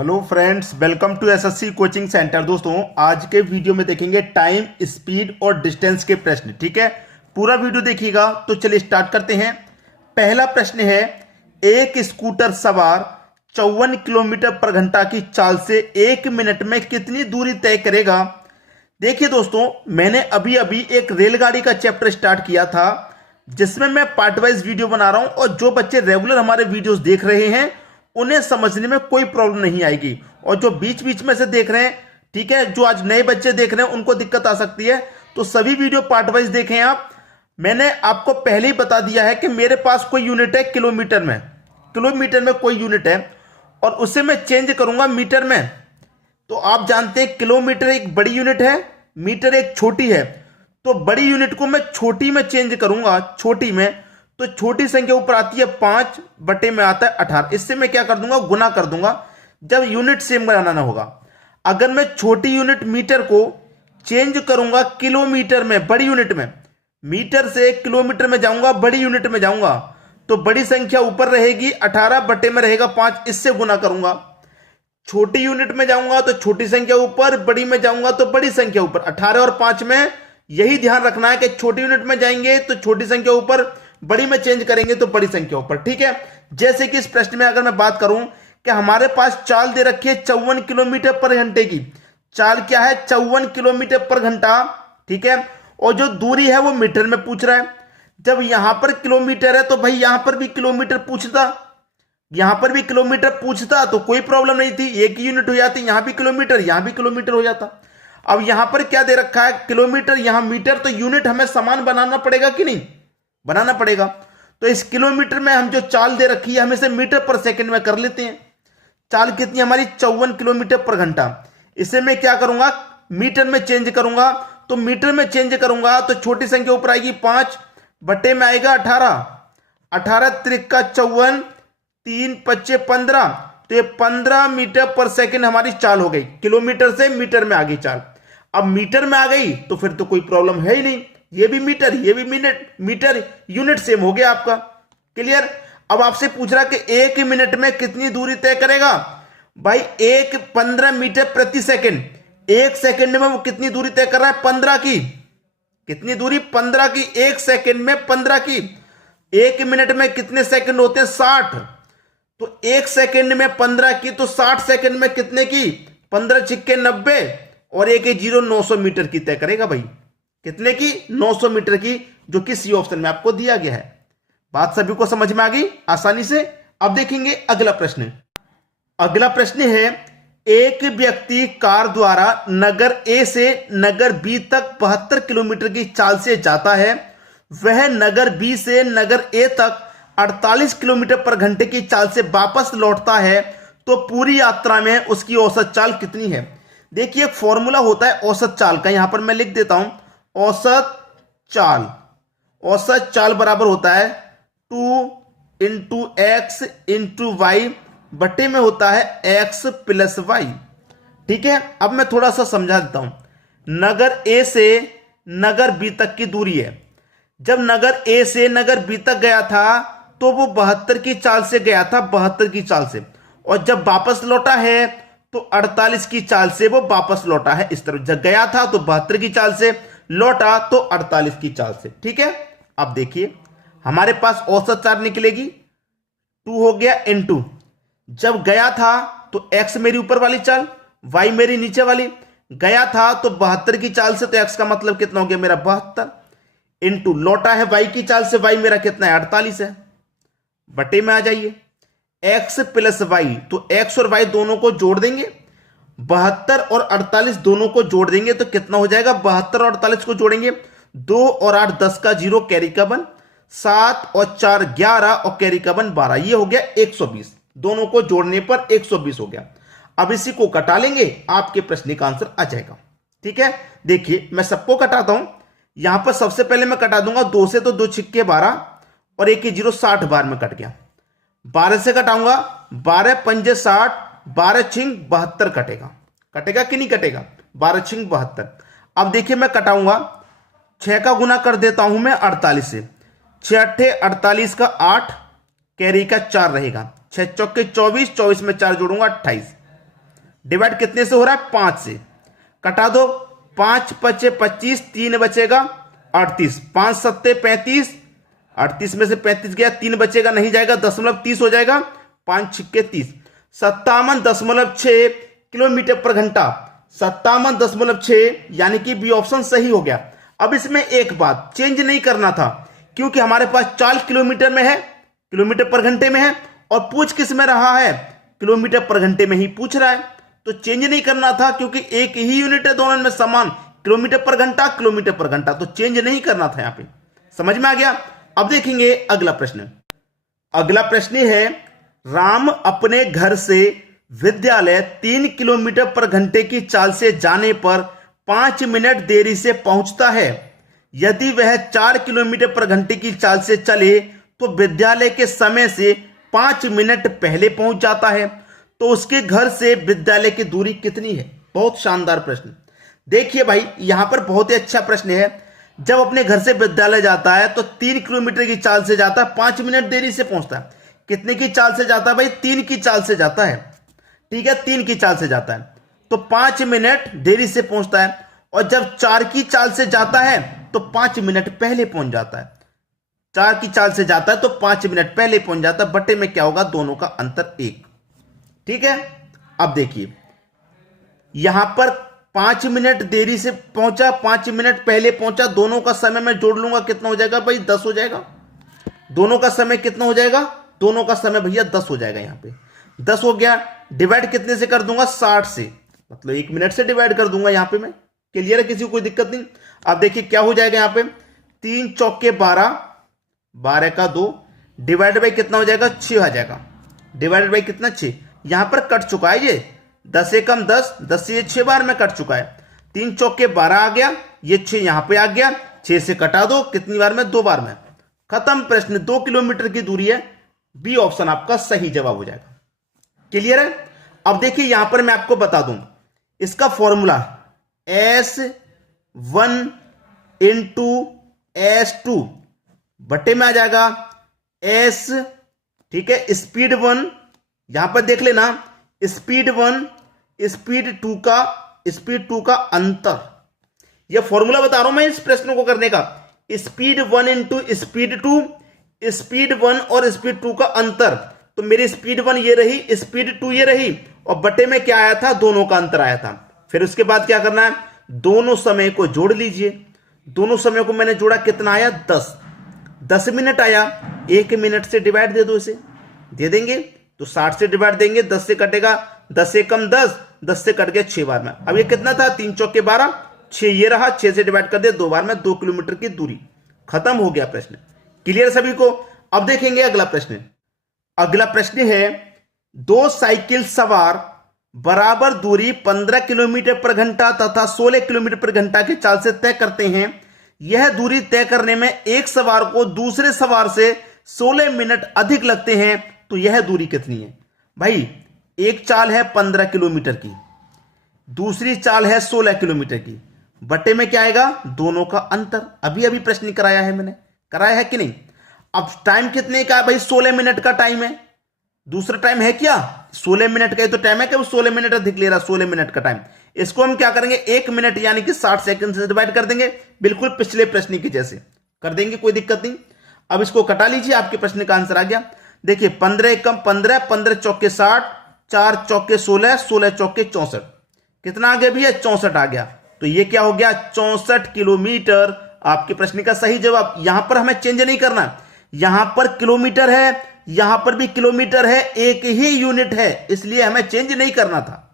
Hello friends, welcome to SSC coaching centre. दोस्तों, आज के वीडियो में देखेंगे टाइम, स्पीड और डिस्टेंस के प्रश्न। ठीक है, पूरा वीडियो देखिएगा। तो चलिए स्टार्ट करते हैं। पहला प्रश्न है, एक स्कूटर सवार 54 किलोमीटर पर घंटा की चाल से 1 मिनट में कितनी दूरी तय करेगा। देखिए दोस्तों, मैंने अभी अभी एक रेलगाड़ी का चैप्टर स्टार्ट किया था, जिसमें मैं पार्ट वाइज वीडियो बना रहा हूं, और जो बच्चे रेगुलर हमारे वीडियोस देख रहे हैं उन्हें समझने में कोई प्रॉब्लम नहीं आएगी, और जो बीच बीच में से देख रहे हैं, ठीक है, जो आज नए बच्चे देख रहे हैं उनको दिक्कत आ सकती है। तो सभी वीडियो पार्ट वाइज देखें आप। मैंने आपको पहले ही बता दिया है कि मेरे पास कोई यूनिट है किलोमीटर में कोई यूनिट है, और उसे मैं चेंज करूंगा मीटर में। तो आप जानते हैं किलोमीटर एक बड़ी यूनिट है, मीटर एक छोटी है। तो बड़ी यूनिट को मैं छोटी में चेंज करूंगा, छोटी में। तो छोटी संख्या ऊपर आती है 5 बटे में आता है 18। इससे मैं क्या कर दूंगा, गुना कर दूंगा जब यूनिट सेम बनाना होगा। अगर मैं छोटी यूनिट मीटर को चेंज करूंगा किलोमीटर में, बड़ी यूनिट में, मीटर से किलोमीटर में जाऊंगा, बड़ी यूनिट में जाऊंगा, तो बड़ी संख्या ऊपर रहेगी 18 बटे में रहेगा 5, इससे गुना करूंगा। छोटी यूनिट में जाऊंगा तो छोटी संख्या ऊपर, बड़ी में जाऊंगा तो बड़ी संख्या ऊपर। 18 और 5 में यही ध्यान रखना है कि छोटी यूनिट में जाएंगे तो छोटी संख्या ऊपर, बड़ी में चेंज करेंगे तो बड़ी संख्या ऊपर। ठीक है, जैसे कि इस प्रश्न में अगर मैं बात करूं कि हमारे पास चाल दे रखी है 54 किलोमीटर पर घंटे की। चाल क्या है, 54 किलोमीटर पर घंटा। ठीक है, और जो दूरी है वो मीटर में पूछ रहा है। जब यहां पर किलोमीटर है तो भाई यहां पर भी किलोमीटर पूछता, यहां पर भी किलोमीटर पूछता तो कोई प्रॉब्लम नहीं थी, एक ही यूनिट हो जाती। यहां भी किलोमीटर, यहां भी किलोमीटर हो जाता। अब यहां पर क्या दे रखा है, किलोमीटर, यहां मीटर, तो यूनिट हमें समान बनाना पड़ेगा कि नहीं, बनाना पड़ेगा। तो इस किलोमीटर में हम जो चाल दे रखी है हम इसे मीटर पर सेकंड में कर लेते हैं। चाल कितनी हमारी, 54 किलोमीटर पर घंटा। इसे मैं क्या करूंगा, मीटर में चेंज करूंगा। तो मीटर में चेंज करूंगा तो छोटी संख्या ऊपर आएगी 5 बटे में आएगा 18। 18 त्रिका 54, 3 पच्चे 15, तो ये 15 मीटर पर सेकंड हमारी चाल हो गई। किलोमीटर से मीटर में आ गई चाल। अब मीटर में आ गई तो फिर तो कोई प्रॉब्लम है ही नहीं, ये भी मीटर, ये भी मिनट, मीटर यूनिट सेम हो गया आपका। क्लियर। अब आपसे पूछ रहा कि 1 मिनट में कितनी दूरी तय करेगा। भाई 15 मीटर प्रति सेकंड, 1 सेकंड में वो कितनी दूरी तय कर रहा है, 15 की। कितनी दूरी, 15 की। 1 सेकंड में 15 की। 1 मिनट में कितने सेकंड होते हैं, 60। तो 1 सेकंड में 15 की, तो 60 सेकंड में कितने की, 15 छिक्के 90, और 1 0 900 मीटर की तय करेगा। भाई कितने की, 900 मीटर की, जो कि सी ऑप्शन में आपको दिया गया है। बात सभी को समझ में आ गई आसानी से। अब देखेंगे अगला प्रश्न। अगला प्रश्न है, एक व्यक्ति कार द्वारा नगर ए से नगर बी तक 72 किलोमीटर की चाल से जाता है। वह नगर बी से नगर ए तक 48 किलोमीटर पर घंटे की चाल से वापस लौटता है, तो पूरी यात्रा में उसकी औसत चाल कितनी है। देखिए, एक फॉर्मूला होता है औसत चाल का, यहां पर मैं लिख देता हूं। औसत चाल, औसत चाल बराबर होता है 2 इंटू एक्स इंटू वाई बटे में होता है एक्स प्लस वाई। ठीक है, अब मैं थोड़ा सा समझा देता हूं। नगर ए से नगर बी तक की दूरी है। जब नगर ए से नगर बी तक गया था तो वो 72 की चाल से गया था, 72 की चाल से, और जब वापस लौटा है तो 48 की चाल से वो वापस लौटा है। इस तरफ जब गया था तो 72 की चाल से, लौटा तो 48 की चाल से। ठीक है, अब देखिए हमारे पास औसत चाल निकलेगी, 2 हो गया इनटू, जब गया था तो x मेरी ऊपर वाली चाल, y मेरी नीचे वाली। गया था तो 72 की चाल से, तो x का मतलब कितना हो गया मेरा 72, इनटू लौटा है y की चाल से, y मेरा कितना है 48 है। बटे में आ जाइए, x प्लस वाई, तो x और y दोनों को जोड़ देंगे, 72 और 48 दोनों को जोड़ देंगे तो कितना हो जाएगा, 72 और 48 को जोड़ेंगे, 2 और 8 10 का 0, कैरी का 1, 7 और 4 11 और कैरी का 1 12, ये हो गया 120। दोनों को जोड़ने पर 120 हो गया। अब इसी को कटा लेंगे, आपके प्रश्न का आंसर आ जाएगा। ठीक है, देखिए मैं सबको कटाता हूं। यहां पर सबसे पहले मैं कटा दूंगा 2 से, तो 2 छिक्के 12 और 1 0 60 बार में कट गया। 12 से कटाऊंगा, 12 पंजे 60, 12 छिंग 72 कटेगा। कटेगा कि नहीं कटेगा, 12 छिंग 72। अब देखिए मैं कटाऊंगा, 6 का गुना कर देता हूं मैं 48 से, 6 अट्ठे 48 का 8, कैरी का 4 रहेगा, 6 चौके 24, 24 में 4 जोड़ूंगा 28। डिवाइड कितने से हो रहा है? 5 से। कटा दो, 5 पचे 25, 3 बचेगा 38, 5 सत्ते 35, 38 में से 35 गया, 3 बचेगा, नहीं जाएगा, 10.30 हो जाएगा, 5 छिक्के 30, 57.6 किलोमीटर पर घंटा। 57.6 यानी कि बी ऑप्शन सही हो गया। अब इसमें एक बात चेंज नहीं करना था, क्योंकि हमारे पास चाल किलोमीटर में है, किलोमीटर पर घंटे में है, और पूछ किस में रहा है? किलोमीटर पर घंटे में ही पूछ रहा है, तो चेंज नहीं करना था, क्योंकि एक ही यूनिट है दोनों में समान, किलोमीटर पर घंटा, किलोमीटर पर घंटा, तो चेंज नहीं करना था यहां पे। समझ में आ गया? अब देखेंगे अगला प्रश्न। अगला प्रश्न है, राम अपने घर से विद्यालय 3 किलोमीटर पर घंटे की चाल से जाने पर 5 मिनट देरी से पहुंचता है। यदि वह 4 किलोमीटर पर घंटे की चाल से चले तो विद्यालय के समय से 5 मिनट पहले पहुंच जाता है, तो उसके घर से विद्यालय की दूरी कितनी है? बहुत शानदार प्रश्न। देखिए भाई, यहां पर बहुत ही अच्छा प्रश्न है। जब अपने घर से विद्यालय जाता है तो 3 किलोमीटर की चाल से जाता है, 5 मिनट देरी से पहुंचता है। कितने की चाल से जाता है भाई? 3 की चाल से जाता है, ठीक है, 3 की चाल से जाता है, तो 5 मिनट देरी से पहुंचता है। और जब 4 की चाल से जाता है तो 5 मिनट पहले पहुंच जाता है। 4 की चाल से जाता है तो 5 मिनट पहले पहुंच जाता है, बटे में क्या होगा? दोनों का अंतर 1, ठीक है। अब देखिए, यहां पर 5 मिनट देरी से पहुंचा, 5 मिनट पहले पहुंचा, दोनों का समय मैं जोड़ लूंगा, कितना हो जाएगा भाई? 10 हो जाएगा। दोनों का समय कितना हो जाएगा? दोनों का समय भैया 10 हो जाएगा। यहां पे 10 हो गया, डिवाइड कितने से कर दूंगा? 60 से, मतलब 1 मिनट से डिवाइड कर दूंगा यहां पे मैं। क्लियर है? किसी को कोई दिक्कत नहीं? अब देखिए क्या हो जाएगा यहां पे, 3 चौके 12, 12 का 2, डिवाइड बाई कितना हो जाएगा? 6 आ जाएगा। डिवाइडेड बाई कितना? 6। यहां पर कट चुका है ये, 10 से कम 10, 10 से ये 6 बार में कट चुका है। 3 चौके 12 आ गया, ये 6 यहां पे आ गया, 6 से कटा दो, कितनी बार में? 2 बार में। खत्म प्रश्न। 2 किलोमीटर की दूरी है, बी ऑप्शन आपका सही जवाब हो जाएगा। क्लियर है? अब देखिए यहां पर मैं आपको बता दूं इसका फॉर्मूला, S1 इंटू S2 बटे में आ जाएगा S, ठीक है, स्पीड 1, यहां पर देख लेना, स्पीड 1 स्पीड 2 का अंतर। यह फॉर्मूला बता रहा हूं मैं इस प्रश्न को करने का। स्पीड 1 इंटू स्पीड 2, स्पीड 1 और स्पीड 2 का अंतर। तो मेरी स्पीड 1 ये रही, स्पीड 2 ये रही, और बटे में क्या आया था? दोनों का अंतर आया था। फिर उसके बाद क्या करना है? दोनों समय को जोड़ लीजिए। दोनों समय को मैंने जोड़ा, कितना आया? 10। 10 मिनट आया, 1 मिनट से डिवाइड दे दो, इसे दे देंगे तो 60 से डिवाइड देंगे, 10 से कटेगा, 10 से कम 10, 10 से कट गया 6 बार में। अब ये कितना था? 3 चौके 12, 6 ये रहा, 6 से डिवाइड कर दे 2 बार में, 2 किलोमीटर की दूरी। खत्म हो गया प्रश्न। क्लियर सभी को? अब देखेंगे अगला प्रश्न। अगला प्रश्न है, 2 साइकिल सवार बराबर दूरी 15 किलोमीटर पर घंटा तथा 16 किलोमीटर पर घंटा की चाल से तय करते हैं। यह दूरी तय करने में एक सवार को दूसरे सवार से 16 मिनट अधिक लगते हैं, तो यह दूरी कितनी है? भाई एक चाल है 15 किलोमीटर की, दूसरी चाल है 16 किलोमीटर की, बटे में क्या आएगा? दोनों का अंतर। अभी अभी प्रश्न कराया है मैंने, कराया है कि नहीं? अब टाइम कितने का है भाई? 16 मिनट का टाइम है। दूसरा टाइम है क्या? 16 मिनट का ही तो टाइम है कि वो 16 मिनट अधिक ले रहा, 16 मिनट का टाइम। इसको हम क्या करेंगे? 1 मिनट यानी कि 60 सेकंड से डिवाइड कर देंगे, बिल्कुल पिछले प्रश्न की जैसे कर देंगे, कोई दिक्कत नहीं। अब इसको कटा लीजिए, आपके प्रश्न का आंसर आ गया। देखिए 15 कम 15, 15 चौके 60, 4 चौके 16, 16 चौके 64, कितना आ गया भैया? 64 आ गया। तो ये क्या हो गया? 64 किलोमीटर आपके प्रश्न का सही जवाब। यहां पर हमें चेंज नहीं करना, यहां पर किलोमीटर है, यहां पर भी किलोमीटर है, एक ही यूनिट है, इसलिए हमें चेंज नहीं करना था।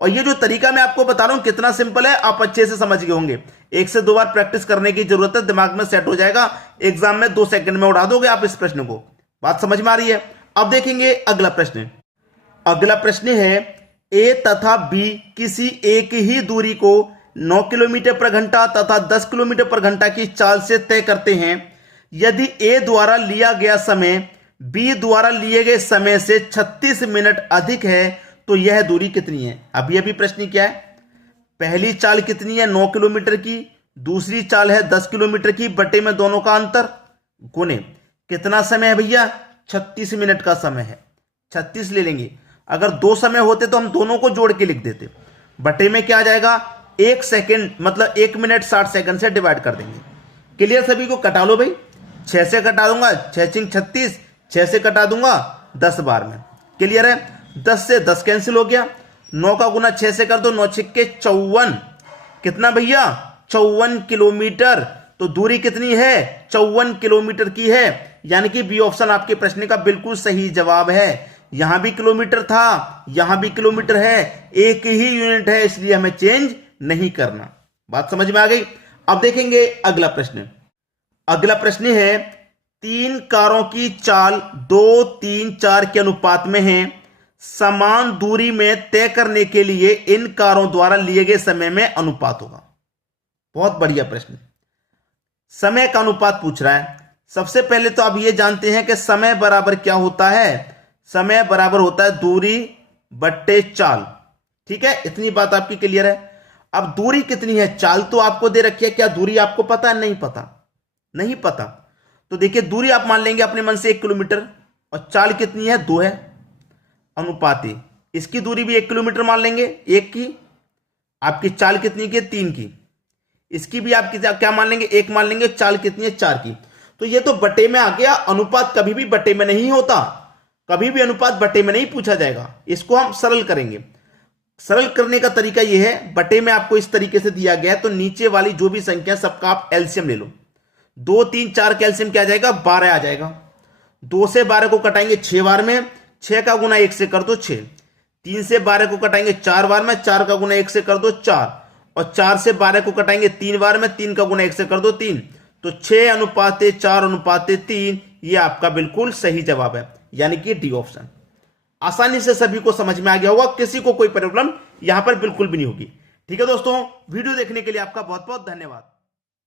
और ये जो तरीका मैं आपको बता रहा हूं कितना सिंपल है, आप अच्छे से समझ गए होंगे। 1 से 2 बार प्रैक्टिस करने की जरूरत है, दिमाग में सेट हो जाएगा, एग्जाम में 2 सेकंड में उड़ा दोगे आप इस प्रश्न को। बात समझ में आ रही है? अब देखेंगे अगला प्रश्न। अगला प्रश्न है, ए तथा बी किसी एक ही दूरी को 9 किलोमीटर पर घंटा तथा 10 किलोमीटर पर घंटा की चाल से तय करते हैं। यदि ए द्वारा लिया गया समय बी द्वारा लिए गए समय से 36 मिनट अधिक है, तो यह दूरी कितनी है? अभी अभी प्रश्न क्या है? पहली चाल कितनी है? 9 किलोमीटर की, दूसरी चाल है 10 किलोमीटर की, बटे में दोनों का अंतर, गुने कितना समय है भैया? 36 मिनट का समय है। 36 ले लेंगे, अगर 2 समय होते तो हम दोनों को जोड़ के लिख देते। बटे में क्या आ जाएगा, 1 सेकेंड मतलब 1 मिनट 60 सेकंड से डिवाइड कर देंगे। क्लियर सभी को? कटा लो भाई, 6 से कटा दूंगा, 6 × 36, 6 से कटा दूंगा 10 बार में। क्लियर है? 10 से 10 कैंसिल हो गया, 9 का गुना 6 से कर दो, 9 × 6 = 54। कितना भैया? 54 किलोमीटर। तो दूरी कितनी है? 54 किलोमीटर की है, यानी कि बी ऑप्शन आपके प्रश्न का बिल्कुल सही जवाब है। यहां भी किलोमीटर था, यहां भी किलोमीटर है, एक ही यूनिट है, इसलिए हमें चेंज नहीं करना। बात समझ में आ गई? अब देखेंगे अगला प्रश्न। अगला प्रश्न है 3 कारों की चाल 2, 3, 4 के अनुपात में है। समान दूरी में तय करने के लिए इन कारों द्वारा लिए गए समय में अनुपात होगा। बहुत बढ़िया प्रश्न। समय का अनुपात पूछ रहा है। सबसे पहले तो आप ये जानते हैं कि समय बराबर क्या होता है? समय बराबर होता है दूरी बट्टे चाल। ठीक है, इतनी बात आपकी क्लियर है। अब दूरी कितनी है? चाल तो आपको दे रखी है, क्या दूरी आपको पता है? नहीं पता, नहीं पता। तो देखिए दूरी आप मान लेंगे अपने मन से 1 किलोमीटर, और चाल कितनी है? 2 है। अनुपाती इसकी दूरी भी 1 किलोमीटर मान लेंगे, 1 की। आपकी चाल कितनी की? 3 की। इसकी भी आप क्या मान लेंगे? 1 मान लेंगे। चाल कितनी है? 4 की। तो ये तो बटे में आ गया। अनुपात कभी भी बटे में नहीं होता, कभी भी अनुपात बटे में नहीं पूछा जाएगा। इसको हम सरल करेंगे। सरल करने का तरीका यह है, बटे में आपको इस तरीके से दिया गया है तो नीचे वाली जो भी संख्या सबका आप एलसीएम ले लो। 2, 3, 4 का एलसीएम क्या आ जाएगा? 12 आ जाएगा। 2 से 12 को कटाएंगे 6 बार में, 6 का गुना 1 से कर दो 6। 3 से 12 को कटाएंगे 4 बार में, 4 का गुना 1 से कर दो 4। और 4 से 12 को कटाएंगे 3 बार में, 3 का गुना 1 से कर दो 3। तो 6:4:3, ये आपका बिल्कुल सही जवाब है, यानी कि डी ऑप्शन। आसानी से सभी को समझ में आ गया होगा, किसी को कोई प्रॉब्लम यहां पर बिल्कुल भी नहीं होगी। ठीक है दोस्तों, वीडियो देखने के लिए आपका बहुत बहुत धन्यवाद।